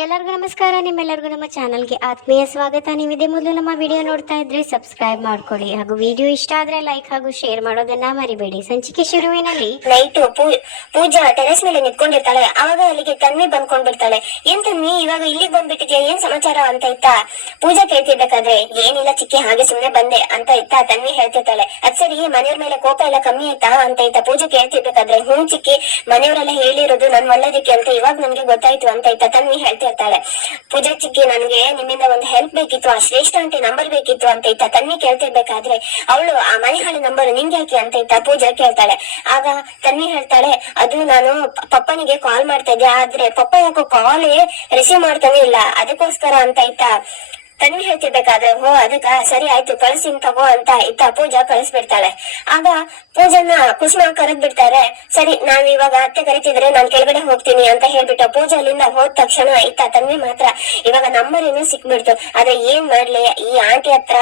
ಎಲ್ಲರಿಗೂ ನಮಸ್ಕಾರ, ನಿಮ್ಮೆಲ್ಲರಿಗೂ ನಮ್ಮ ಚಾನಲ್ಗೆ ಆತ್ಮೀಯ ಸ್ವಾಗತ. ನೀವಿದೆ ಮೊದಲು ನಮ್ಮ ವಿಡಿಯೋ ನೋಡ್ತಾ ಇದ್ರೆ ಸಬ್ಸ್ಕ್ರೈಬ್ ಮಾಡ್ಕೊಳ್ಳಿ. ಹಾಗೂ ವಿಡಿಯೋ ಇಷ್ಟ ಆದ್ರೆ ಲೈಕ್ ಹಾಗೂ ಶೇರ್ ಮಾಡೋದನ್ನ ಮರಿಬೇಡಿ. ಸಂಚಿಕೆ ಶುರುವಿನಲ್ಲಿ ನೈಟ್ ಪೂಜಾ ಟೆರೆಸ್ ಮೇಲೆ ನಿಂತ್ಕೊಂಡಿರ್ತಾಳೆ. ಅವಾಗ ಅಲ್ಲಿಗೆ ತನ್ವಿ ಬಂದ್ಕೊಂಡ್ಬಿಡ್ತಾಳೆ. ಏನ್ ತನ್ವಿ ಇವಾಗ ಇಲ್ಲಿಗೆ ಬಂದ್ಬಿಟ್ಟಿದ್ಯಾ? ಏನ್ ಸಮಾಚಾರ ಅಂತ ಇತ್ತಾ? ಪೂಜಾ ಕೇಳ್ತಿರ್ಬೇಕಾದ್ರೆ, ಏನಿಲ್ಲ ಚಿಕ್ಕಿ, ಹಾಗೆ ಸುಮ್ನೆ ಬಂದೆ ಅಂತ ಇತ್ತಾ ತನ್ವಿ ಹೇಳ್ತಿರ್ತಾಳೆ. ಅದ್ ಸರಿ, ಮನೆಯವ್ರ ಮೇಲೆ ಕೋಪ ಎಲ್ಲ ಕಮ್ಮಿ ಆಯ್ತಾ ಅಂತ ಇತ್ತ ಪೂಜಾ ಕೇಳ್ತಿರ್ಬೇಕಾದ್ರೆ, ಹ್ಞೂ ಚಿಕ್ಕಿ, ಮನೆಯವರೆಲ್ಲ ಹೇಳಿರೋದು ನನ್ ಒಳ್ಳೇದಕ್ಕೆ ಅಂತ ಇವಾಗ ನನ್ಗೆ ಗೊತ್ತಾಯ್ತು ಅಂತ ಇತ್ತ ತನ್ವಿ ಹೇಳ್ತಿರ್ತಾಳೆ ಪೂಜಾ ಚಿಕ್ಕಿ, ನನ್ಗೆ ನಿಮ್ಮಿಂದ ಒಂದು ಹೆಲ್ಪ್ ಬೇಕಿತ್ತು, ಆ ಶ್ರೇಷ್ಠ ಆಂಟಿ ನಂಬರ್ ಬೇಕಿತ್ತು ಅಂತ ಇತ್ತ. ತನ್ವಿ ಕೇಳ್ತಿರ್ಬೇಕಾದ್ರೆ ಅವಳು ಆ ಮನೆಹಾಳಿ ನಂಬರ್ ನಿಂಗೆ ಯಾಕೆ ಅಂತ ಇತ್ತ ಪೂಜಾ ಕೇಳ್ತಾಳೆ. ಆಗ ತನ್ವಿ ಹೇಳ್ತಾಳೆ, ಅದು ನಾನು ಪಪ್ಪನಿಗೆ ಕಾಲ್ ಮಾಡ್ತಾ ಇದ್ದೆ, ಆದ್ರೆ ಪಪ್ಪ ಯಾಕೋ ಕಾಲ್ ರಿಸೀವ್ ಮಾಡ್ತಾನೆ ಇಲ್ಲ. ಅದಕ್ಕೋಸ್ಕರ ಅಂತ ಇತ್ತ. ತನ್ವಿ ಹೇಳ್ತಿರ್ಬೇಕಾದ್ರೆ ಹೋ, ಅದಕ್ಕ ಸರಿ ಆಯ್ತು, ಕಳ್ಸಿನ್ ತಗೋ ಅಂತ ಇತ್ತ ಪೂಜಾ ಕಳಿಸ್ಬಿಡ್ತಾಳೆ. ಆಗ ಪೂಜನ್ನ ಕುಸುಮ ಕರೆದ್ ಬಿಡ್ತಾರೆ ಸರಿ, ನಾವ್ ಇವಾಗ ಅತ್ತೆ ಕರಿತಿದ್ರೆ ನಾನ್ ಕೆಳಗಡೆ ಹೋಗ್ತೀನಿ ಅಂತ ಹೇಳ್ಬಿಟ್ಟು ಪೂಜಾ ಅಲ್ಲಿಂದ ಹೋದ ತಕ್ಷಣ ಇತ್ತ ತನ್ವಿ ಮಾತ್ರ ಇವಾಗ ನಂಬರ್ ಏನೋ ಸಿಕ್ಬಿಡ್ತು. ಆದ್ರೆ ಏನ್ ಮಾಡ್ಲಿ, ಈ ಆಂಟಿ ಹತ್ರ,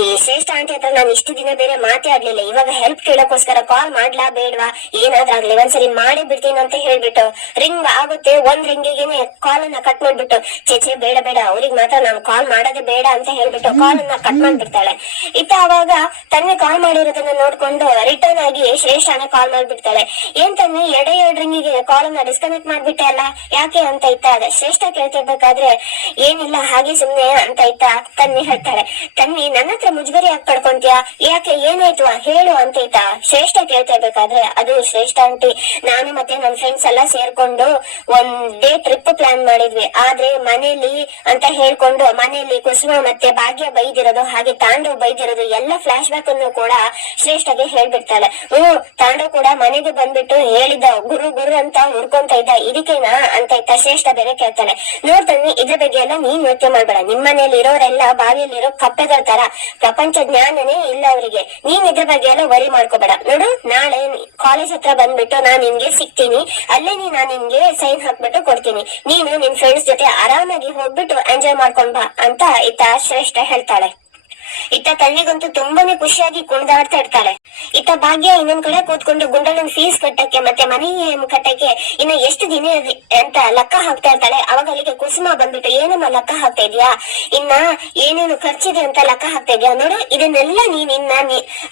ಈ ಶ್ರೇಷ್ಠ ಆಂಟಿ ಹತ್ರ ನಾನು ಇಷ್ಟು ದಿನ ಬೇರೆ ಮಾತಾಡ್ಲಿಲ್ಲ ಇವಾಗ ಹೆಲ್ಪ್ ಕೇಳೋಕೋಸ್ಕರ ಕಾಲ್ ಮಾಡ್ಲಾ ಬೇಡ್ವಾ? ಏನಾದ್ರಾಗ್ಲಿ ಒಂದ್ಸರಿ ಮಾಡಿ ಬಿಡ್ತೀನಿ ಅಂತ ಹೇಳ್ಬಿಟ್ಟು ರಿಂಗ್ ಆಗುತ್ತೆ, ಒಂದ್ ರಿಂಗಿಗೆ ಕಾಲ್ ಅನ್ನ ಕಟ್ ಮಾಡ್ಬಿಟ್ಟು ಚೇಚೆ ಬೇಡ ಬೇಡ, ಅವ್ರಿಗೆ ಮಾತ್ರ ನಾನು ಕಾಲ್ ಮಾಡೋದೇ ಬೇಡ ಅಂತ ಹೇಳ್ಬಿಟ್ಟು ಕಾಲ್ ಅನ್ನ ಕಟ್ ಮಾಡ್ಬಿಡ್ತಾಳೆ. ಇತ್ತ ಅವಾಗ ತನ್ವಿ ಕಾಲ್ ಮಾಡಿರೋದನ್ನ ನೋಡ್ಕೊಂಡು ರಿಟರ್ನ್ ಆಗಿ ಶ್ರೇಷ್ಠನ ಕಾಲ್ ಮಾಡ್ಬಿಡ್ತಾಳೆ. ಏನ್ ತನ್ನಿ, ಎಡೆ ಎರಡ್ ರಿಂಗಿಗೆ ಕಾಲ್ ಅನ್ನ ಡಿಸ್ಕನೆಕ್ಟ್ ಮಾಡ್ಬಿಟ್ಟೆ ಅಲ್ಲ? ಯಾಕೆ ಅಂತ ಇತ್ತ ಅದ ಶ್ರೇಷ್ಠ ಕೇಳ್ತಿರ್ಬೇಕಾದ್ರೆ, ಏನಿಲ್ಲ, ಹಾಗೆ ಸುಮ್ನೆ ಅಂತ ಇತ್ತ ತನ್ನಿ ಹೇಳ್ತಾಳೆ. ತನ್ನಿ, ನನ್ನ ಹತ್ರ ಮುಜುಗರಿ ಯಾಕೆ ಪಡ್ಕೊಂತೀಯ? ಯಾಕೆ, ಏನಾಯ್ತು? ಹೇಳು ಅಂತ ಇತ್ತ ಶ್ರೇಷ್ಠ ಕೇಳ್ತಿರ್ಬೇಕಾದ್ರೆ, ಅದು ಶ್ರೇಷ್ಠ ಆಂಟಿ, ನಾನು ಮತ್ತೆ ನನ್ನ ಫ್ರೆಂಡ್ಸ್ ಎಲ್ಲ ಸೇರ್ಕೊಂಡು ಒಂದ್ ಡೇ ಟ್ರಿಪ್ ಪ್ಲಾನ್ ಮಾಡಿದ್ವಿ. ಆದ್ರೆ ಮನೇಲಿ ಅಂತ ಹೇಳ್ಕೊಂಡು ಮನೇಲಿ ಕುಸುಮ ಮತ್ತೆ ಭಾಗ್ಯ ಬೈದಿರೋದು, ಹಾಗೆ ತಾಂಡವ್ ಬೈದಿರೋದು, ಎಲ್ಲ ಫ್ಲಾಶ್ ಬ್ಯಾಕ್ ಅನ್ನು ಕೂಡ ಶ್ರೇಷ್ಠಗೆ ಹೇಳ್ಬಿಡ್ತಾಳೆ. ಹ್ಮ್ ತಾಂಡವ್ ಕೂಡ ಮನೆಗೆ ಬಂದ್ಬಿಟ್ಟು ಹೇಳಿದ ಗುರು ಗುರು ಅಂತ ಹುಡ್ಕೊಂತ ಇದ್ದ, ಇದಕ್ಕೇನಾ ಅಂತ ಇತ್ತ ಶ್ರೇಷ್ಠ ಬೇರೆ ಕೇಳ್ತಾಳೆ ನೋಡ್ತಾನೆ ಇದ್ರ ಬಗ್ಗೆ ಎಲ್ಲ ನೀನ್ ಯೋಚನೆ ಮಾಡ್ಬೇಡ. ನಿಮ್ ಮನೇಲಿ ಇರೋರೆಲ್ಲ ಬಾವಿಯಲ್ಲಿರೋ ಕಪ್ಪೆಗಳ ತರ, ಪ್ರಪಂಚ ಜ್ಞಾನನೇ ಇಲ್ಲ ಅವರಿಗೆ. ನೀನ್ ಇದ್ರ ಬಗ್ಗೆ ಎಲ್ಲ ವರಿ ಮಾಡ್ಕೋಬೇಡ. ನೋಡು, ನಾಳೆ ಕಾಲೇಜ್ ಹತ್ರ ಬಂದ್ಬಿಟ್ಟು ನಾನ್ ನಿನ್ಗೆ ಸಿಗ್ತೀನಿ. ಅಲ್ಲೇ ನೀ ನಾನ್ ನಿನ್ಗೆ ಸೈನ್ ಹಾಕ್ಬಿಟ್ಟು ಕೊಡ್ತೀನಿ. ನೀನು ನಿನ್ ಫ್ರೆಂಡ್ಸ್ ಜೊತೆ ಆರಾಮಾಗಿ ಹೋಗ್ಬಿಟ್ಟು ಎಂಜಾಯ್ ಮಾಡ್ಕೊಂಡ್ ಬಾ ಅಂತ ಇತ್ತ ಶ್ರೇಷ್ಠ ಹೇಳ್ತಾಳೆ. ತನ್ನಿಗಂತೂ ತುಂಬಾನೇ ಖುಷಿಯಾಗಿ ಕುಣಿದಾಡ್ತಾ ಇರ್ತಾಳೆ ಇತ್ತ ಭಾಗ್ಯ ಇನ್ನೊಂದ್ ಕಡೆ ಕೂತ್ಕೊಂಡು ಗುಂಡಲನ್ ಫೀಸ್ ಕಟ್ಟಕ್ಕೆ ಮತ್ತೆ ಮನೆ ಕಟ್ಟಕ್ಕೆ ಇನ್ನ ಎಷ್ಟು ದಿನ ಅಂತ ಲೆಕ್ಕ ಹಾಕ್ತಾ ಇರ್ತಾಳೆ. ಅವಾಗ ಅಲ್ಲಿಗೆ ಕುಸುಮ ಬಂದ್ಬಿಟ್ಟು, ಏನಮ್ಮ ಲೆಕ್ಕ ಹಾಕ್ತಾ ಇದೀಯಾ? ಇನ್ನ ಏನೇನು ಖರ್ಚಿದೆ ಅಂತ ಲೆಕ್ಕ ಹಾಕ್ತಾ ಇದೀಯಾ? ನೋಡು, ಇದನ್ನೆಲ್ಲ ನೀನ್ ಇನ್ನ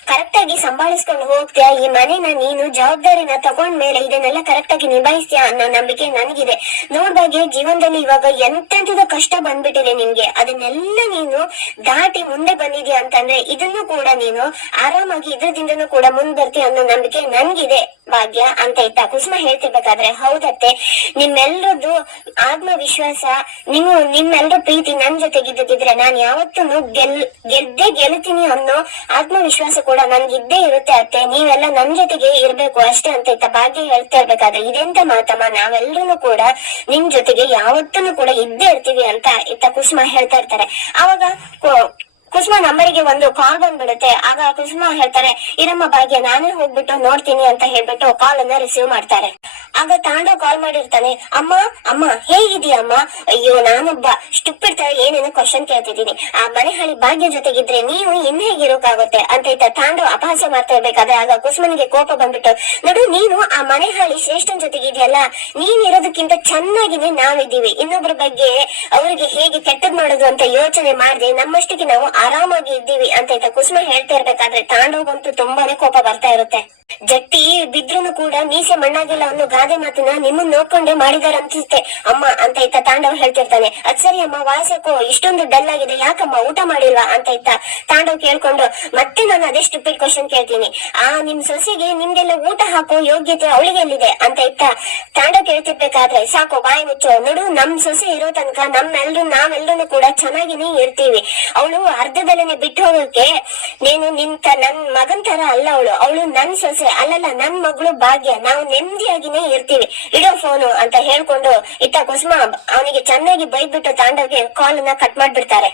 ಕರೆಕ್ಟ್ ಆಗಿ ಸಂಭಾಳಿಸ್ಕೊಂಡು ಹೋಗ್ತೀಯಾ? ಈ ಮನೆನ ನೀನು ಜವಾಬ್ದಾರಿನ ತಗೊಂಡ್ಮೇಲೆ ಇದನ್ನೆಲ್ಲ ಕರೆಕ್ಟ್ ಆಗಿ ನಿಭಾಯಿಸ್ತೀಯಾ? ಅನ್ನೋ ನಂಬಿಕೆ ನನಗಿದೆ. ನೋಡ್ದಾಗೆ ಜೀವನದಲ್ಲಿ ಇವಾಗ ಎಂತೆಂತದ ಕಷ್ಟ ಬಂದ್ಬಿಟ್ಟಿದೆ ನಿನ್ಗೆ. ಅದನ್ನೆಲ್ಲ ನೀನು ದಾಟಿ ಮುಂದೆ ಬಂದಿದ್ಯಾ ಅಂತಂದ್ರೆ ಇದನ್ನು ಕೂಡ ನೀನು ಆರಾಮಾಗಿ ಇದ್ರದಿಂದನೂ ಕೂಡ ಮುಂದ್ ಅನ್ನೋ ನಂಬಿಕೆ ನನ್ಗಿದೆ, ಭಾಗ್ಯ ಅಂತ ಇತ್ತ ಕುಸುಮ ಹೇಳ್ತಿರ್ಬೇಕಾದ್ರೆ. ಹೌದತ್ತೆ ನಿಮ್ಮೆಲ್ಲರದ್ದು ಆತ್ಮವಿಶ್ವಾಸ ನೀವು ನಿಮ್ಮೆಲ್ಲರ ಪ್ರೀತಿ ನನ್ ಜೊತೆಗಿದ್ದಿದ್ರೆ ನಾನ್ ಯಾವತ್ತೂ ಗೆಲ್, ಗೆದ್ದೇ ಗೆಲ್ತೀನಿ ಅನ್ನೋ ಆತ್ಮವಿಶ್ವಾಸ ಕೂಡ ನನ್ಗಿದ್ದೇ ಇರುತ್ತೆ ಅತ್ತೆ. ನೀವೆಲ್ಲ ನನ್ ಜೊತೆಗೆ ಇರ್ಬೇಕು ಅಷ್ಟೇ ಅಂತ ಇತ್ತ ಭಾಗ್ಯ ಹೇಳ್ತಾ ಇರ್ಬೇಕಾದ್ರೆ ಇದೆಂತ ಮಾತಮ್ಮ? ನಾವೆಲ್ಲರೂ ಕೂಡ ನಿಮ್ ಜೊತೆಗೆ ಯಾವತ್ತೂ ಕೂಡ ಇದ್ದೇ ಇರ್ತೀವಿ ಅಂತ ಇತ್ತ ಕುಸುಮ ಹೇಳ್ತಾ ಇರ್ತಾರೆ. ಅವಾಗ ಕುಸುಮ ನಂಬರಿಗೆ ಒಂದು ಕಾಲ್ ಬಂದ್ಬಿಡುತ್ತೆ. ಆಗ ಕುಸುಮ ಹೇಳ್ತಾರೆ, ಇರಮ್ಮ ಭಾಗ್ಯ, ನಾನೇ ಹೋಗ್ಬಿಟ್ಟು ನೋಡ್ತೀನಿ ಅಂತ ಹೇಳ್ಬಿಟ್ಟು ಕಾಲ್ ಅನ್ನ ರಿಸೀವ್ ಮಾಡ್ತಾರೆ. ಆಗ ತಾಂಡು ಕಾಲ್ ಮಾಡಿರ್ತಾನೆ, ಅಮ್ಮ ಅಮ್ಮ ಹೇಗಿದೀಯ ಅಮ್ಮ ಅಯ್ಯೋ, ನಾನೊಬ್ಬ ಸ್ಟುಪ್ಪಿಡ್ ತರ ಏನೇನೋ ಕ್ವಶನ್ ಕೇಳ್ತಿದ್ದೀನಿ. ಆ ಮನೆಹಳ್ಳಿ ಭಾಗ್ಯ ಜೊತೆಗಿದ್ರೆ ನೀವು ಇನ್ ಹೇಗಿರೋಕಾಗುತ್ತೆ ಅಂತ ಇತ್ತ ತಾಂಡು ಅಪಹಾಸ್ಯ ಮಾಡ್ತಾ ಇರ್ಬೇಕಾದ್ರೆ ಆಗ ಕುಸುಮನಿಗೆ ಕೋಪ ಬಂದ್ಬಿಟ್ಟು, ನೋಡು, ನೀನು ಆ ಮನೆಹಳ್ಳಿ ಶ್ರೇಷ್ಠನ್ ಜೊತೆಗಿದ್ಯಲ್ಲ, ನೀನ್ ಇರೋದಕ್ಕಿಂತ ಚೆನ್ನಾಗಿನೇ ನಾವಿದ್ದೀವಿ. ಇನ್ನೊಬ್ಬರ ಬಗ್ಗೆ ಅವ್ರಿಗೆ ಹೇಗೆ ಕೆಟ್ಟದ್ ಮಾಡೋದು ಅಂತ ಯೋಚನೆ ಮಾಡದೆ ನಮ್ಮಷ್ಟಿಗೆ ನಾವು ಆರಾಮಾಗಿ ಇದ್ದೀವಿ ಅಂತ ಕುಸುಮ ಹೇಳ್ತಾ ಇರ್ಬೇಕಾದ್ರೆ ತಾಂಡವ್ಗಂತೂ ತುಂಬಾನೇ ಕೋಪ ಬರ್ತಾ ಇರುತ್ತೆ. ಜಟ್ಟಿ ಬಿದ್ರುನು ಕೂಡ ಮೀಸೆ ಮಣ್ಣಾಗಿಲ್ಲ ಅನ್ನೋ ಗಾದೆ ಮಾತನ್ನ ನಿಮ್ಮನ್ನ ನೋಡ್ಕೊಂಡೆ ಮಾಡಿದಾರ ಅನ್ಸುತ್ತೆ. ಅಮ್ಮ ಅಂತ ಇತ್ತ ತಾಂಡವ್ ಹೇಳ್ತಿರ್ತಾನೆ. ಅದ್ ಸರಿ ಅಮ್ಮ ವಾಯ್ಸ್ ಯಾಕೋ ಇಷ್ಟೊಂದು ಡಲ್ ಆಗಿದೆ. ಯಾಕಮ್ಮ ಊಟ ಮಾಡಿಲ್ವಾ ಅಂತ ಇತ್ತ ತಾಂಡವ್ ಕೇಳ್ಕೊಂಡು, ಮತ್ತೆ ನಾನು ಅದೇ ಸ್ಟುಪಿಡ್ ಕ್ವಶನ್ ಕೇಳ್ತೀನಿ. ಆ, ನಿಮ್ ಸೊಸೆಗೆ ನಿಮ್ಗೆಲ್ಲ ಊಟ ಹಾಕೋ ಯೋಗ್ಯತೆ ಅವಳಿಗೆ ಎಲ್ಲಿದೆ ಅಂತ ಇತ್ತ ತಾಂಡವ್ ಕೇಳ್ತಿರ್ಬೇಕಾದ್ರೆ ಸಾಕು, ಬಾಯಿ ಮುಚ್ಚೋ. ನೋಡು, ನಮ್ ಸೊಸೆ ಇರೋ ತನಕ ನಮ್ಮೆಲ್ರು ನಾವೆಲ್ಲರೂ ಕೂಡ ಚೆನ್ನಾಗಿನೇ ಇರ್ತೀವಿ. ಅವಳು ಅರ್ಧದಲ್ಲೇ ಬಿಟ್ಟು ಹೋಗಕ್ಕೆ ನೀನು ನಿಂತ ನನ್ ಮಗನ್ ತರ ಅಲ್ಲ ಅವಳು. ಅವಳು ನನ್ ಸೊಸೆ. ಅಲ್ಲಲ್ಲ, ನನ್ ಮಗಳು ಭಾಗ್ಯ. ನಾವು ನೆಮ್ಮದಿಯಾಗಿನೇ ಇರ್ತೀವಿ. ಇಡೋ ಫೋನು ಅಂತ ಹೇಳ್ಕೊಂಡು ಇತ್ತ ಕುಸುಮ ಅವನಿಗೆ ಚೆನ್ನಾಗಿ ಬೈದ್ಬಿಟ್ಟು ತಾಂಡವ್ಗೆ ಕಾಲ್ ಅನ್ನ ಕಟ್ ಮಾಡ್ಬಿಡ್ತಾರೆ.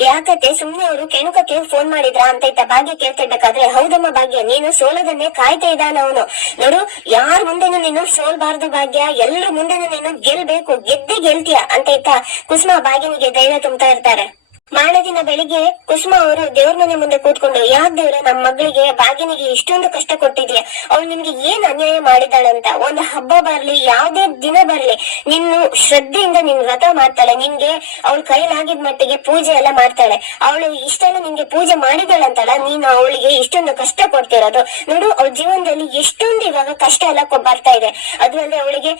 ಯಾಕತ್ತೆ, ಸುಮ್ನೆ ಅವರು ಕೆಣಕಕ್ಕೆ ಫೋನ್ ಮಾಡಿದ್ರ ಅಂತ ಇತ್ತ ಭಾಗ್ಯ ಕೇಳ್ತಿರ್ಬೇಕಾದ್ರೆ, ಹೌದಮ್ಮ ಭಾಗ್ಯ, ನೀನು ಸೋಲೋದನ್ನೇ ಕಾಯ್ತಾ ಇದ್ದಾನ ಅವನು. ನೋಡು, ಯಾರ ಮುಂದೆನೂ ನೀನು ಸೋಲ್ಬಾರ್ದು ಭಾಗ್ಯ. ಎಲ್ಲರ ಮುಂದೆನೂ ನೀನು ಗೆಲ್ಬೇಕು. ಗೆದ್ದೇ ಗೆಲ್ತೀಯ ಅಂತ ಇತ್ತ ಕುಸುಮ ಭಾಗ್ಯನಿಗೆ ಧೈರ್ಯ ತುಂಬ್ತಾ ಇರ್ತಾರೆ. ಮಾರನೇ ದಿನ ಬೆಳಿಗ್ಗೆ ಕುಸುಮಾ ಅವರು ದೇವ್ರ ಮನೆ ಮುಂದೆ ಕೂತ್ಕೊಂಡು ಯಾವ ದೇವ್ರೆ ನಮ್ಮ ಮಗಳಿಗೆ ಬಾಗಿನಿಗೆ ಇಷ್ಟೊಂದು ಕಷ್ಟ ಕೊಟ್ಟಿದ್ಯಾ? ಅವ್ಳು ನಿಮ್ಗೆ ಏನ್ ಅನ್ಯಾಯ ಮಾಡಿದಾಳಂತ ಒಂದು ಹಬ್ಬ ಬರ್ಲಿ, ಯಾವ್ದೇ ದಿನ ಬರ್ಲಿ, ನಿನ್ನ ಶ್ರದ್ಧೆಯಿಂದ ನಿನ್ ವ್ರತ ಮಾಡ್ತಾಳೆ. ನಿನ್ಗೆ ಅವ್ಳ ಕೈಲಾಗಿದ್ ಮಟ್ಟಿಗೆ ಪೂಜೆ ಎಲ್ಲ ಮಾಡ್ತಾಳೆ. ಅವಳು ಇಷ್ಟೆಲ್ಲ ನಿಂಗೆ ಪೂಜೆ ಮಾಡಿದಾಳಂತಲ್ಲ ನೀನು ಅವಳಿಗೆ ಇಷ್ಟೊಂದು ಕಷ್ಟ ಕೊಡ್ತಿರೋದು. ನೋಡು, ಅವ್ಳ ಜೀವನದಲ್ಲಿ ಎಷ್ಟೊಂದು ಇವಾಗ ಕಷ್ಟ ಎಲ್ಲ ಬರ್ತಾ ಇದೆ. ಅದು ಅಲ್ಲದೆ ಅವಳಿಗೆ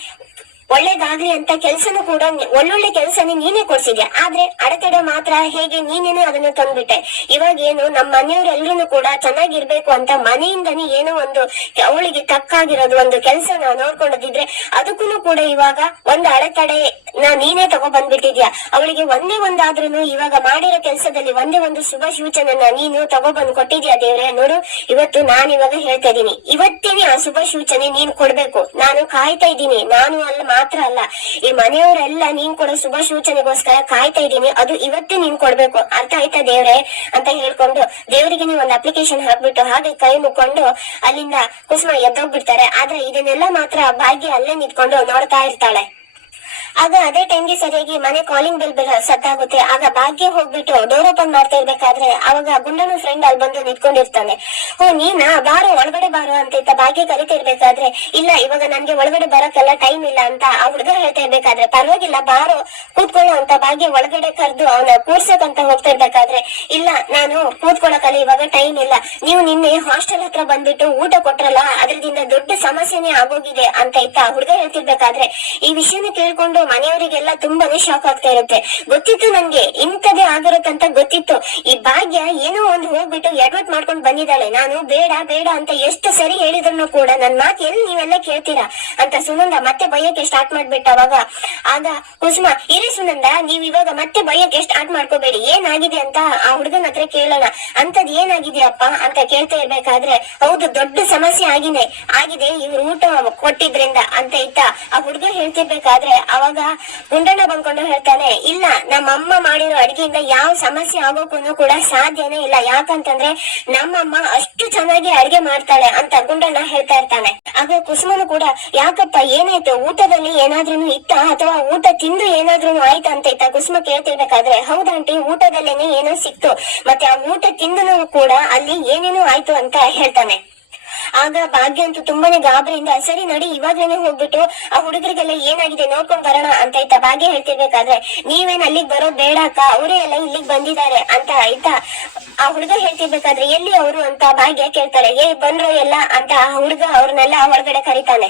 ಒಳ್ಳೇದಾಗ್ಲಿ ಅಂತ ಕೆಲ್ಸನೂ ಕೂಡ ಒಳ್ಳೊಳ್ಳೆ ಕೆಲ್ಸನೇ ನೀನೇ ಕೊಡ್ಸಿದ್ಯಾ? ಆದ್ರೆ ಅಡೆತಡೆ ಮಾತ್ರ ಹೇಗೆ ನೀನೇನೆ ಅದನ್ನ ತಂದ್ಬಿಟ್ಟೆ. ಇವಾಗ ಏನು ನಮ್ಮ ಮನೆಯವರೆಲ್ಲರೂ ಕೂಡ ಚೆನ್ನಾಗಿರ್ಬೇಕು ಅಂತ ಮನೆಯಿಂದನೆ ಏನೋ ಒಂದು ಅವಳಿಗೆ ತಕ್ಕಾಗಿರೋದು ಒಂದು ಕೆಲ್ಸನ ನೋಡ್ಕೊಂಡಿದ್ರೆ ಅದಕ್ಕೂ ಕೂಡ ಇವಾಗ ಒಂದು ಅಡೆತಡೆ ನಾ ನೀನೇ ತಗೋ ಬಂದ್ಬಿಟ್ಟಿದ್ಯಾ ಅವಳಿಗೆ ಒಂದೇ ಒಂದಾದ್ರೂ ಇವಾಗ ಮಾಡಿರೋ ಕೆಲ್ಸದಲ್ಲಿ ಒಂದೇ ಒಂದು ಶುಭ ಸೂಚನೆನ ನೀನು ತಗೋ ಬಂದ್ ಕೊಟ್ಟಿದ್ಯಾ ದೇವ್ರೆ? ನೋಡು, ಇವತ್ತು ನಾನು ಇವಾಗ ಹೇಳ್ತಾ ಇದೀನಿ ಇವತ್ತೇನೆ ಆ ಶುಭ ಸೂಚನೆ ನೀನ್ ಕೊಡ್ಬೇಕು. ನಾನು ಕಾಯ್ತಾ ಇದ್ದೀನಿ. ನಾನು ಅಲ್ಲ ಮಾತ್ರ ಅಲ್ಲ, ಈ ಮನೆಯವರೆಲ್ಲ ನೀನ್ ಕೊಡೋ ಶುಭ ಸೂಚನೆಗೋಸ್ಕರ ಕಾಯ್ತಾ ಇದ್ದೀನಿ, ಅದು ಇವತ್ತೇ ನೀನ್ ಕೊಡ್ಬೇಕು. ಅರ್ಥ ಆಯ್ತಾ ದೇವ್ರೆ? ಅಂತ ಹೇಳ್ಕೊಂಡು ದೇವರಿಗೆ ನೀವು ಒಂದು ಅಪ್ಲಿಕೇಶನ್ ಹಾಕ್ಬಿಟ್ಟು ಹಾಗೆ ಕೈ ಮುಕ್ಕೊಂಡು ಅಲ್ಲಿಂದ ಕುಸುಮ ಎದ್ದೋಗ್ಬಿಡ್ತಾರೆ. ಆದ್ರೆ ಇದನ್ನೆಲ್ಲ ಮಾತ್ರ ಭಾಗ್ಯ ಅಲ್ಲೇ ನಿಂತ್ಕೊಂಡು ನೋಡ್ತಾ ಇರ್ತಾಳೆ. ಆಗ ಅದೇ ಟೈಮ್ಗೆ ಸರಿಯಾಗಿ ಮನೆ ಕಾಲಿಂಗ್ ಬೆಲ್ ಬೆಲ್ ಸತ್ತಾಗುತ್ತೆ ಆಗ ಭಾಗ್ಯ ಹೋಗ್ಬಿಟ್ಟು ಡೋರ್ ಓಪನ್ ಮಾಡ್ತಾ ಇರ್ಬೇಕಾದ್ರೆ ಅವಾಗ ಗುಂಡನ ಫ್ರೆಂಡ್ ಅಲ್ಲಿ ಬಂದು ನಿಂತ್ಕೊಂಡಿರ್ತಾನೆ. ಓ, ನೀನಾ? ಬಾರೋ, ಒಳಗಡೆ ಬಾರೋ ಅಂತ ಇತ್ತ ಭಾಗ್ಯ ಕರಿತಾ ಇರ್ಬೇಕಾದ್ರೆ, ಇಲ್ಲ, ಇವಾಗ ನನ್ಗೆ ಒಳಗಡೆ ಬರಕ್ಕೆಲ್ಲ ಟೈಮ್ ಇಲ್ಲ ಅಂತ ಆ ಹುಡುಗ ಹೇಳ್ತಾ ಇರ್ಬೇಕಾದ್ರೆ, ಪರವಾಗಿಲ್ಲ, ಬಾರೋ, ಕೂತ್ಕೊಳ್ಳೋ ಅಂತ ಭಾಗ್ಯ ಒಳಗಡೆ ಕರೆದು ಅವನ ಕೂರ್ಸಕ್ಕಂತ ಹೋಗ್ತಾ ಇರ್ಬೇಕಾದ್ರೆ, ಇಲ್ಲ, ನಾನು ಕೂತ್ಕೊಳ್ಳಕಲ್ಲ ಇವಾಗ ಟೈಮ್ ಇಲ್ಲ. ನೀವು ನಿನ್ನೆ ಹಾಸ್ಟೆಲ್ ಹತ್ರ ಬಂದ್ಬಿಟ್ಟು ಊಟ ಕೊಟ್ರಲ್ಲ, ಅದ್ರದಿಂದ ದೊಡ್ಡ ಸಮಸ್ಯೆನೇ ಆಗೋಗಿದೆ ಅಂತ ಇತ್ತ ಹುಡುಗ ಹೇಳ್ತಿರ್ಬೇಕಾದ್ರೆ, ಈ ವಿಷಯನ ಕೇಳ್ಕೊಂಡು ಮನೆಯವರಿಗೆಲ್ಲ ತುಂಬಾನೇ ಶಾಕ್ ಆಗ್ತಾ ಇರುತ್ತೆ. ಗೊತ್ತಿತ್ತು ನನ್ಗೆ ಇಂಥದೇ ಆಗಿರುತ್ತಂತ ಗೊತ್ತಿತ್ತು. ಈ ಭಾಗ್ಯ ಏನೋ ಒಂದು ಹೋಗ್ಬಿಟ್ಟು ಎಡ್ವರ್ಟ್ ಮಾಡ್ಕೊಂಡು ಬಂದಿದ್ದಾಳೆ. ನಾನು ಬೇಡ ಬೇಡ ಅಂತ ಎಷ್ಟು ಸರಿ ಹೇಳಿದ್ರು ಕೂಡ ನನ್ ಮಾತು ಎಲ್ಲಿ ನೀವೆಲ್ಲ ಕೇಳ್ತೀರಾ ಅಂತ ಸುನಂದ ಮತ್ತೆ ಬಯಕ್ಕೆ ಸ್ಟಾರ್ಟ್ ಮಾಡ್ಬಿಟ್ಟ ಅವಾಗ. ಆಗ, ಕುಸುಮ, ಇರಿ ಸುನಂದ, ನೀವ್ ಇವಾಗ ಮತ್ತೆ ಬಯಕ್ಕೆ ಸ್ಟಾರ್ಟ್ ಮಾಡ್ಕೋಬೇಡಿ. ಏನಾಗಿದೆ ಅಂತ ಆ ಹುಡುಗನ ಹತ್ರ ಕೇಳೋಣ. ಅಂತದ್ ಏನಾಗಿದೆಯಪ್ಪ ಅಂತ ಕೇಳ್ತಾ ಇರ್ಬೇಕಾದ್ರೆ, ಹೌದು, ದೊಡ್ಡ ಸಮಸ್ಯೆ ಆಗಿದೆ ಆಗಿದೆ, ಇವ್ರು ಊಟ ಕೊಟ್ಟಿದ್ರಿಂದ ಅಂತ ಇತ್ತ ಆ ಹುಡುಗ ಹೇಳ್ತಿರ್ಬೇಕಾದ್ರೆ ಅವಾಗ ಗುಂಡಣ್ಣ ಬಂದ್ಕೊಂಡು ಹೇಳ್ತಾನೆ, ಇಲ್ಲ, ನಮ್ಮಮ್ಮ ಮಾಡಿರೋ ಅಡಿಗೆಯಿಂದ ಯಾವ ಸಮಸ್ಯೆ ಆಗೋಕುನು ಕೂಡ ಸಾಧ್ಯನೇ ಇಲ್ಲ. ಯಾಕಂತಂದ್ರೆ ನಮ್ಮಮ್ಮ ಅಷ್ಟು ಚೆನ್ನಾಗಿ ಅಡಿಗೆ ಮಾಡ್ತಾಳೆ ಅಂತ ಗುಂಡಣ್ಣ ಹೇಳ್ತಾ ಇರ್ತಾನೆ. ಆಗ ಕುಸುಮನು ಕೂಡ, ಯಾಕಪ್ಪ, ಏನಾಯ್ತು? ಊಟದಲ್ಲಿ ಏನಾದ್ರೂ ಇತ್ತ? ಅಥವಾ ಊಟ ತಿಂದು ಏನಾದ್ರೂ ಆಯ್ತಾ ಅಂತ ಇತ್ತ? ಕುಸುಮ ಕೇಳ್ತಿರ್ಬೇಕಾದ್ರೆ ಹೌದಾಂಟಿ ಊಟದಲ್ಲೇನೆ ಏನೋ ಸಿಕ್ತು. ಮತ್ತೆ ಆ ಊಟ ತಿಂದನು ಕೂಡ ಅಲ್ಲಿ ಏನೇನೋ ಆಯ್ತು ಅಂತ ಹೇಳ್ತಾನೆ. ಆಗ ಭಾಗ್ಯ ಅಂತೂ ತುಂಬಾನೇ ಗಾಬರಿಯಿಂದ, ಸರಿ ನಡಿ, ಇವಾಗ್ಲೇನೆ ಹೋಗ್ಬಿಟ್ಟು ಆ ಹುಡುಗರಿಗೆಲ್ಲ ಏನಾಗಿದೆ ನೋಡ್ಕೊಂಡ್ ಬರೋಣ ಅಂತ ಇತ್ತ ಭಾಗ್ಯ ಹೇಳ್ತಿರ್ಬೇಕಾದ್ರೆ, ನೀವೇನ್ ಅಲ್ಲಿಗ್ ಬರೋದ್ ಬೇಡ ಅಕ್ಕ, ಅವರೇ ಎಲ್ಲ ಇಲ್ಲಿಗ್ ಬಂದಿದ್ದಾರೆ ಅಂತ ಆಯ್ತಾ ಆ ಹುಡುಗ ಹೇಳ್ತಿರ್ಬೇಕಾದ್ರೆ ಎಲ್ಲಿ ಅವರು ಅಂತ ಭಾಗ್ಯ ಕೇಳ್ತಾರೆ, ಏ ಬಂದ್ರು ಎಲ್ಲ ಅಂತ ಆ ಹುಡುಗ ಅವ್ರನ್ನೆಲ್ಲ ಒಳಗಡೆ ಕರೀತಾನೆ.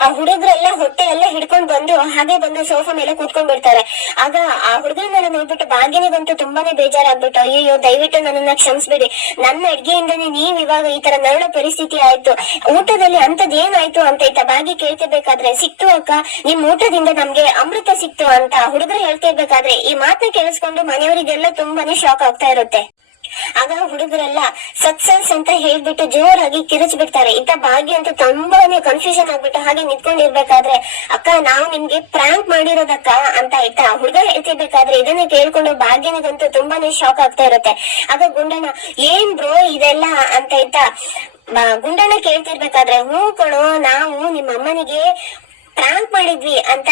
ಆ ಹುಡುಗರೆಲ್ಲ ಹೊಟ್ಟೆ ಎಲ್ಲ ಹಿಡ್ಕೊಂಡ್ ಬಂದು ಹಾಗೆ ಬಂದು ಸೋಫಾ ಮೇಲೆ ಕೂತ್ಕೊಂಡ್ ಬಿಡ್ತಾರೆ. ಆಗ ಆ ಹುಡುಗರನ್ನೆಲ್ಲ ನೋಡ್ಬಿಟ್ಟು ಭಾಗ್ಯನಿಗಂತೂ ತುಂಬಾನೇ ಬೇಜಾರಾಗ್ಬಿಟ್ಟು ಅಯ್ಯೋ ದಯವಿಟ್ಟು ನನ್ನನ್ನ ಕ್ಷಮಿಸ್ಬೇಡಿ. ನನ್ನ ಅಡ್ಗೆಯಿಂದನೇ ನೀವ್ ಇವಾಗ ಈ ತರ ನರಳ ಪರಿಸ್ಥಿತಿ ಆಯ್ತು. ಊಟದಲ್ಲಿ ಅಂತದ್ ಏನಾಯ್ತು ಅಂತ ಇತ್ತ ಭಾಗ್ಯ ಕೇಳ್ತಿರ್ಬೇಕಾದ್ರೆ, ಸಿಕ್ತು ಅಕ್ಕ, ನಿಮ್ ಊಟದಿಂದ ನಮ್ಗೆ ಅಮೃತ ಸಿಕ್ತು ಅಂತ ಹುಡುಗರು ಹೇಳ್ತಿರ್ಬೇಕಾದ್ರೆ, ಈ ಮಾತನ್ನ ಕೇಳಿಸ್ಕೊಂಡು ಮನೆಯವರಿಗೆಲ್ಲ ತುಂಬಾನೇ ಶಾಕ್ ಆಗ್ತಾ ಇರುತ್ತೆ. ಆಗ ಹುಡುಗರೆಲ್ಲ, ಸಕ್ಸಸ್ ಅಂತ ಹೇಳ್ಬಿಟ್ಟು ಜೋರಾಗಿ ಕಿರಿಚ್ ಬಿಡ್ತಾರೆ ಇಂತ ಭಾಗ್ಯ ಅಂತ ತುಂಬಾನೇ ಕನ್ಫ್ಯೂಷನ್ ಆಗ್ಬಿಟ್ಟು ಹಾಗೆ ನಿಂತ್ಕೊಂಡಿರ್ಬೇಕಾದ್ರೆ, ಅಕ್ಕ ನಾವು ನಿಮ್ಗೆ ಪ್ರಾಂಕ್ ಮಾಡಿರೋದಕ್ಕ ಅಂತ ಆಯ್ತಾ ಹುಡುಗ ಹೇಳ್ತಿರ್ಬೇಕಾದ್ರೆ ಇದನ್ನ ಕೇಳ್ಕೊಂಡು ಭಾಗ್ಯನಿಗಂತೂ ತುಂಬಾನೇ ಶಾಕ್ ಆಗ್ತಾ ಇರುತ್ತೆ. ಆಗ ಗುಂಡಣ್ಣ, ಏನ್ ಬ್ರೋ ಇದೆಲ್ಲ? ಅಂತ ಆಯ್ತಾ ಗುಂಡಣ್ಣ ಕೇಳ್ತಿರ್ಬೇಕಾದ್ರೆ ಹೂ ಕಣೋ, ನಾವು ನಿಮ್ಮ ಅಮ್ಮನಿಗೆ ಪ್ರಾಂಕ್ ಮಾಡಿದ್ವಿ ಅಂತ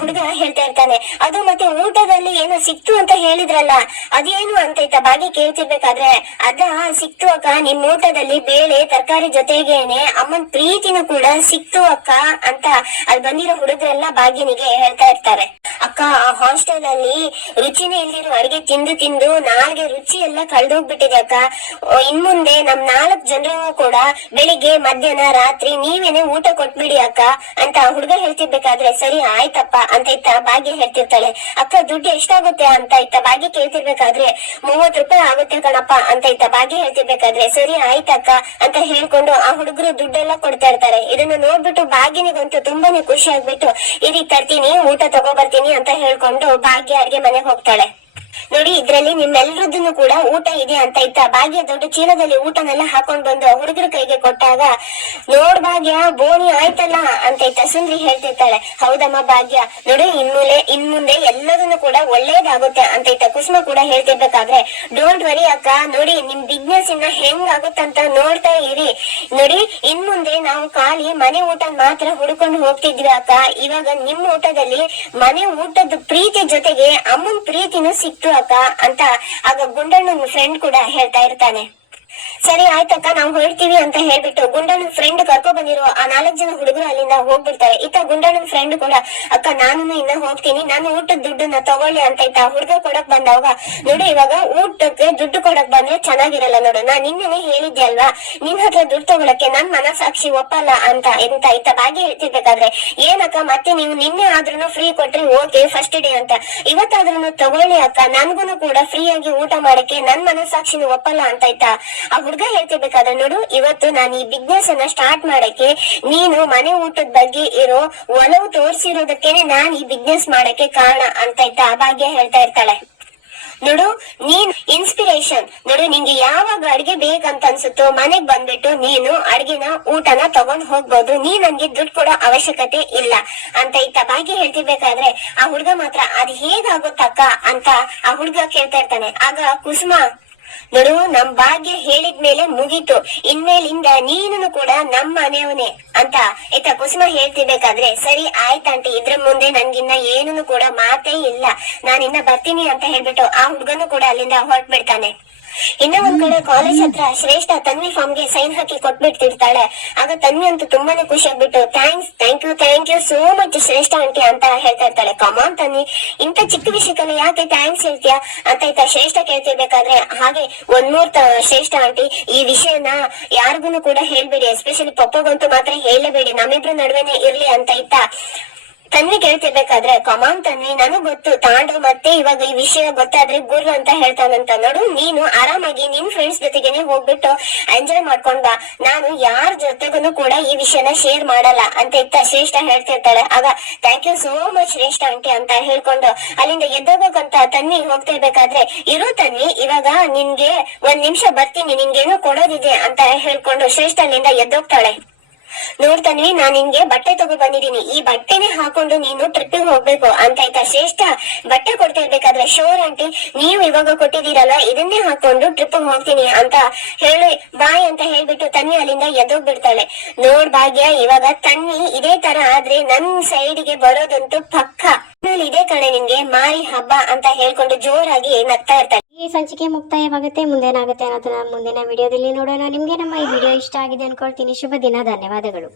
ಹುಡುಗ ಹೇಳ್ತಾ ಇರ್ತಾನೆ. ಅದು ಮತ್ತೆ ಊಟದಲ್ಲಿ ಏನು ಸಿಕ್ತು ಅಂತ ಹೇಳಿದ್ರಲ್ಲ, ಅದೇನು ಅಂತ ಇತ್ತ ಬಾಗಿ ಕೇಳ್ತಿರ್ಬೇಕಾದ್ರೆ, ಅದ ಸಿಕ್ತು ಅಕ್ಕ, ನಿಮ್ ಊಟದಲ್ಲಿ ಬೇಳೆ, ತರಕಾರಿ ಜೊತೆಗೇನೆ ಅಮ್ಮನ್ ಪ್ರೀತಿನೂ ಕೂಡ ಸಿಕ್ತು ಅಕ್ಕ ಅಂತ ಅಲ್ಲಿ ಬಂದಿರೋ ಹುಡುಗರೆಲ್ಲ ಬಾಗಿನಿಗೆ ಹೇಳ್ತಾ ಇರ್ತಾರೆ. ಅಕ್ಕ, ಆ ಹಾಸ್ಟೆಲ್ ಅಲ್ಲಿ ರುಚಿನೇ ಇಲ್ದಿರೋ ಅಡಿಗೆ ತಿಂದು ತಿಂದು ನಾಲ್ಗೆ ರುಚಿ ಎಲ್ಲ ಕಳ್ದೋಗ್ಬಿಟ್ಟಿದೆ ಅಕ್ಕ. ಇನ್ ಮುಂದೆ ನಮ್ ನಾಲ್ಕ್ ಜನರಿಗೂ ಕೂಡ ಬೆಳಿಗ್ಗೆ, ಮಧ್ಯಾಹ್ನ, ರಾತ್ರಿ ನೀವೇನೆ ಊಟ ಕೊಟ್ಬಿಡಿ ಅಕ್ಕ ಅಂತ ಆ ಹುಡುಗ ಹೇಳ್ತಿರ್ಬೇಕಾದ್ರೆ, ಸರಿ, ಆಯ್ತಪ್ಪ, ಅಂತ ಇತ್ತ ಭಾಗ್ಯ ಹೇಳ್ತಿರ್ತಾಳೆ. ಅಕ್ಕ ದುಡ್ಡು ಎಷ್ಟಾಗುತ್ತೆ? ಅಂತ ಇತ್ತ ಭಾಗ್ಯ ಕೇಳ್ತಿರ್ಬೇಕಾದ್ರೆ ಮೂವತ್ ರೂಪಾಯಿ ಆಗುತ್ತೆ ಕಣಪ್ಪ, ಅಂತ ಇತ್ತ ಭಾಗ್ಯ ಹೇಳ್ತಿರ್ಬೇಕಾದ್ರೆ, ಸರಿ, ಆಯ್ತಕ್ಕ, ಅಂತ ಹೇಳ್ಕೊಂಡು ಆ ಹುಡುಗರು ದುಡ್ಡೆಲ್ಲ ಕೊಡ್ತಾ ಇರ್ತಾರೆ. ಇದನ್ನ ನೋಡ್ಬಿಟ್ಟು ಭಾಗ್ಯನಿಗಂತೂ ತುಂಬಾನೇ ಖುಷಿ ಆಗ್ಬಿಟ್ಟು ಇದೀಗ ತರ್ತೀನಿ, ಊಟ ತಗೋ ಬರ್ತೀನಿ ಅಂತ ಹೇಳ್ಕೊಂಡು ಭಾಗ್ಯ ಅಡ್ಗೆ ಮನೆಗೆ ಹೋಗ್ತಾಳೆ. ನೋಡಿ, ಇದ್ರಲ್ಲಿ ನಿಮ್ಮೆಲ್ಲರದ್ದು ಕೂಡ ಊಟ ಇದೆ ಅಂತ ಇತ್ತ. ಭಾಗ್ಯ ದೊಡ್ಡ ಚೀಲದಲ್ಲಿ ಊಟನೆಲ್ಲ ಹಾಕೊಂಡ್ ಬಂದು ಹುಡುಗರ ಕೈಗೆ ಕೊಟ್ಟಾಗ, ನೋಡ್ ಭಾಗ್ಯ, ಬೋಣಿ ಆಯ್ತಲ್ಲ ಅಂತ ಇತ್ತ ಸುಂದ್ರಿ ಹೇಳ್ತಿರ್ತಾಳೆ. ಹೌದಮ್ಮ ಭಾಗ್ಯ, ನೋಡಿ, ಇನ್ಮೂಲೆ ಇನ್ ಮುಂದೆ ಎಲ್ಲದನ್ನು ಕೂಡ ಒಳ್ಳೇದಾಗುತ್ತೆ ಅಂತ ಇತ್ತ ಕುಸುಮ ಕೂಡ ಹೇಳ್ತಿರ್ಬೇಕಾದ್ರೆ ಡೋಂಟ್ ವರಿ ಅಕ್ಕ, ನೋಡಿ, ನಿಮ್ ಬಿಸ್ನೆಸ್ ಇನ್ನ ಹೆಂಗ್ ಆಗುತ್ತಂತ ನೋಡ್ತಾ ಇರಿ. ನೋಡಿ ಇನ್ ಮುಂದೆ ನಾವು ಖಾಲಿ ಮನೆ ಊಟ ಮಾತ್ರ ಹುಡ್ಕೊಂಡು ಹೋಗ್ತಿದ್ವಿ ಅಕ್ಕ. ಇವಾಗ ನಿಮ್ ಊಟದಲ್ಲಿ ಮನೆ ಊಟದ ಪ್ರೀತಿ ಜೊತೆಗೆ ಅಮ್ಮನ್ ಪ್ರೀತಿನೂ ಅಕ್ಕ ಅಂತ ಆಗ ಗುಂಡಣ್ಣನ ಫ್ರೆಂಡ್ ಕೂಡ ಹೇಳ್ತಾ ಇರ್ತಾನೆ. ಸರಿ, ಆಯ್ತಕ್ಕ, ನಾವು ಹೊರಡ್ತೀವಿ ಅಂತ ಹೇಳ್ಬಿಟ್ಟು ಗುಂಡನ ಫ್ರೆಂಡ್ ಕರ್ಕೊ ಬಂದಿರೋ ಆ ನಾಲ್ಕು ಜನ ಹುಡುಗರು ಅಲ್ಲಿಂದ ಹೋಗ್ಬಿಡ್ತಾರೆ. ಇತ್ತ ಗುಂಡನ ಫ್ರೆಂಡ್ ಕೂಡ, ಅಕ್ಕ ನಾನು ಇನ್ನ ಹೋಗ್ತೀನಿ. ನಾನು ಊಟದ ದುಡ್ಡನ್ನ ತಗೊಳ್ಳಿ ಅಂತ ಇತ್ತ ಹುಡುಗ ಕೊಡಕ್ ಬಂದವಾಗ, ನೋಡಿ, ಇವಾಗ ಊಟಕ್ಕೆ ದುಡ್ಡು ಕೊಡಕ್ ಬಂದ್ರೆ ಚೆನ್ನಾಗಿರಲ್ಲ ನೋಡು. ನಾ ನಿನ್ನೆ ಹೇಳಿದ್ದೆ ಅಲ್ವಾ? ನಿನ್ ಹತ್ರ ದುಡ್ಡು ತಗೊಳಕ್ಕೆ ನನ್ ಮನಸಾಕ್ಷಿ ಒಪ್ಪಲ್ಲ ಅಂತ ಎಂತ ಇತ್ತ ಬಾಗಿ ಹೇಳ್ತಿರ್ಬೇಕಾದ್ರೆ, ಏನಕ್ಕ, ಮತ್ತೆ ನೀವು ನಿನ್ನೆ ಆದ್ರೂ ಫ್ರೀ ಕೊಟ್ರಿ ಓಕೆ ಫಸ್ಟ್ ಡೇ ಅಂತ. ಇವತ್ತಾದ್ರೂ ತಗೊಳ್ಳಿ ಅಕ್ಕ. ನನ್ಗುನು ಕೂಡ ಫ್ರೀ ಆಗಿ ಊಟ ಮಾಡಕ್ಕೆ ನನ್ ಮನಸ್ಸಾಕ್ಷಿನ ಒಪ್ಪಲ್ಲ ಅಂತ ಆಯ್ತಾ ಆ ಹುಡ್ಗ ಹೇಳ್ತಿರ್ಬೇಕಾದ್ರೆ ನೋಡು, ಇವತ್ತು ನಾನು ಈ ಬಿಸ್ನೆಸ್ ಅನ್ನ ಸ್ಟಾರ್ಟ್ ಮಾಡಕ್ಕೆ ನೀನು ಮನೆ ಊಟದ ಬಗ್ಗೆ ಇರೋ ಒಲವು ತೋರಿಸಿರೋದಕ್ಕೇನೆ ನಾನ್ ಈ ಬಿಸ್ನೆಸ್ ಮಾಡಕ್ಕೆ ಕಾರಣ ಅಂತ ಇದ್ದ ಭಾಗ್ಯ ಹೇಳ್ತಾ ಇರ್ತಾಳೆ. ನೋಡು, ನೀನ್ ಇನ್ಸ್ಪಿರೇಷನ್ ನೋಡು, ನಿಂಗೆ ಯಾವಾಗ ಅಡ್ಗೆ ಬೇಕಂತ ಅನ್ಸುತ್ತೋ, ಮನೆಗ್ ಬಂದ್ಬಿಟ್ಟು ನೀನು ಅಡ್ಗೆನ, ಊಟನ ತಗೊಂಡ್ ಹೋಗ್ಬೋದು. ನೀ ನಂಗೆ ದುಡ್ಡು ಕೊಡೋ ಅವಶ್ಯಕತೆ ಇಲ್ಲ ಅಂತ ಇತ್ತ ಭಾಗ್ಯ ಹೇಳ್ತಿರ್ಬೇಕಾದ್ರೆ ಆ ಹುಡ್ಗ ಮಾತ್ರ, ಅದ್ ಹೇಗಾಗುತ್ತಕ್ಕ ಅಂತ ಆ ಹುಡ್ಗ ಕೇಳ್ತಾ ಇರ್ತಾನೆ. ಆಗ ಕುಸುಮ ನೋಡು, ನಮ್ ಭಾಗ್ಯ ಹೇಳಿದ್ಮೇಲೆ ಮುಗೀತು. ಇನ್ಮೇಲಿಂದ ನೀನು ಕೂಡ ನಮ್ಮ ಮನೆಯವನೇ ಅಂತ ಆಯ್ತಾ? ಕುಸುಮ ಹೇಳ್ತಿರ್ಬೇಕಾದ್ರೆ ಸರಿ ಆಯ್ತಂಟಿ ಇದ್ರ ಮುಂದೆ ನನ್ಗಿನ್ನ ಏನೂ ಕೂಡ ಮಾತೇ ಇಲ್ಲ. ನಾನಿನ್ನ ಬರ್ತೀನಿ ಅಂತ ಹೇಳ್ಬಿಟ್ಟು ಆ ಹುಡ್ಗನು ಕೂಡ ಅಲ್ಲಿಂದ ಹೊರಟ್ಬಿಡ್ತಾನೆ ಇನ್ನ ಒಂದ್ ಕಡೆ ಕಾಲೇಜ್ ಹತ್ರ ಶ್ರೇಷ್ಠ ತನ್ವಿ ಫಾರ್ಮ್ಗೆ ಸೈನ್ ಹಾಕಿ ಕೊಟ್ಬಿಡ್ತಿರ್ತಾಳೆ. ಆಗ ತನ್ವಿ ಅಂತೂ ತುಂಬಾನೇ ಖುಷಿ ಆಗ್ಬಿಟ್ಟು thanks thank you thank you so much Shreshtha aunty ಅಂತ ಹೇಳ್ತಾ ಇರ್ತಾಳೆ. ಕಮಾನ್ ತನ್ವಿ ಇಂತ ಚಿಕ್ಕ ವಿಷಯಕ್ಕೆ ಯಾಕೆ ಥ್ಯಾಂಕ್ಸ್ ಹೇಳ್ತೀಯಾ? ಅಂತ ಆಯ್ತಾ ಶ್ರೇಷ್ಠ ಕೇಳ್ತಿರ್ಬೇಕಾದ್ರೆ ಹಾಗೆ ಒಂದ್ ಮೂರ್ ಶ್ರೇಷ್ಠ ಆಂಟಿ ಈ ವಿಷಯನ ಯಾರಿಗೂ ಕೂಡ ಹೇಳ್ಬೇಡಿ ಎಸ್ಪೆಷಲಿ ಪಪ್ಪಗಂತೂ ಮಾತ್ರ ಹೇಳಬೇಡಿ ನಮ್ಮಿಬ್ರ ನಡುವೆನೆ ಇರ್ಲಿ ಅಂತ ಇತ್ತ ತನ್ವಿ ಕೇಳ್ತಿರ್ಬೇಕಾದ್ರೆ ಕಮಾನ್ ತನ್ವಿ ನನಗ್ ಗೊತ್ತು ತಾಂಡು ಮತ್ತೆ ಇವಾಗ ಈ ವಿಷಯ ಗೊತ್ತಾದ್ರೆ ಗುರು ಅಂತ ಹೇಳ್ತಾನಂತ ನೋಡು, ನೀನು ಆರಾಮಾಗಿ ನಿನ್ ಫ್ರೆಂಡ್ಸ್ ಜೊತೆಗೆನೆ ಹೋಗ್ಬಿಟ್ಟು ಎಂಜಾಯ್ ಮಾಡ್ಕೊಂಡ್ ಬಾ. ನಾನು ಯಾರ ಜೊತೆಗೂ ಕೂಡ ಈ ವಿಷಯನ ಶೇರ್ ಮಾಡಲ್ಲ, ಅಂತ ಇತ್ತ ಶ್ರೇಷ್ಠ ಹೇಳ್ತಿರ್ತಾಳೆ. ಆಗ thank you so much Shreshtha aunty ಅಂತ ಹೇಳ್ಕೊಂಡು ಅಲ್ಲಿಂದ ಎದ್ದೋಗಂತ ತನ್ವಿ ಹೋಗ್ತಿರ್ಬೇಕಾದ್ರೆ ಇರು ತನ್ವಿ ಇವಾಗ ನಿನ್ಗೆ ಒಂದ್ ನಿಮಿಷ ಬರ್ತೀನಿ, ನಿನ್ಗೇನೋ ಕೊಡೋದಿದೆ, ಅಂತ ಹೇಳ್ಕೊಂಡು ಶ್ರೇಷ್ಠ ಅಲ್ಲಿಂದ ಎದ್ದೋಗ್ತಾಳೆ. ನೋಡ್ತಾನೆ ನಾನ್ ನಿಂಗೆ ಬಟ್ಟೆ ತಗೋ ಬಂದಿದೀನಿ ಈ ಬಟ್ಟೆನೆ ಹಾಕೊಂಡು ನೀನು ಟ್ರಿಪ್ ಹೋಗ್ಬೇಕು ಅಂತ ಆಯ್ತಾ? ಶ್ರೇಷ್ಠ, ಬಟ್ಟೆ ಕೊಡ್ತಾ ಇರ್ಬೇಕಾದ್ರೆ ಶೋರ್ ಆಂಟಿ, ನೀವು ಇವಾಗ ಕೊಟ್ಟಿದ್ದೀರಲ್ಲ, ಇದನ್ನೇ ಹಾಕೊಂಡು ಟ್ರಿಪ್ ಹೋಗ್ತೀನಿ ಅಂತ ಹೇಳಿ, ಬಾಯ್ ಅಂತ ಹೇಳ್ಬಿಟ್ಟು ತನ್ನಿ ಅಲ್ಲಿಂದ ಎದ್ದೋಗ್ಬಿಡ್ತಾಳೆ. ನೋಡ್ ಭಾಗ್ಯ, ಇವಾಗ ತನ್ನಿ ಇದೇ ತರ ಆದ್ರೆ ನನ್ ಸೈಡ್ಗೆ ಬರೋದಂತೂ ಪಕ್ಕ. ಇದೇ ಕಣೆ ನಿನ್ಗೆ. ಮಾರಿ ಹಬ್ಬ ಅಂತ ಹೇಳ್ಕೊಂಡು ಜೋರಾಗಿ ನಗ್ತಾ ಇರ್ತಾರೆ ಈ ಸಂಚಿಕೆ ಮುಕ್ತಾಯವಾಗುತ್ತೆ. ಮುಂದೇನಾಗುತ್ತೆ ಅನ್ನೋದನ್ನ ಮುಂದಿನ ವಿಡಿಯೋದಲ್ಲಿ ನೋಡೋಣ. ನಿಮ್ಗೆ ನಮ್ಮ ಈ ವಿಡಿಯೋ ಇಷ್ಟ ಆಗಿದೆ ಅನ್ಕೊಳ್ತೀನಿ. ಶುಭ ದಿನ. ಧನ್ಯವಾದಗಳು.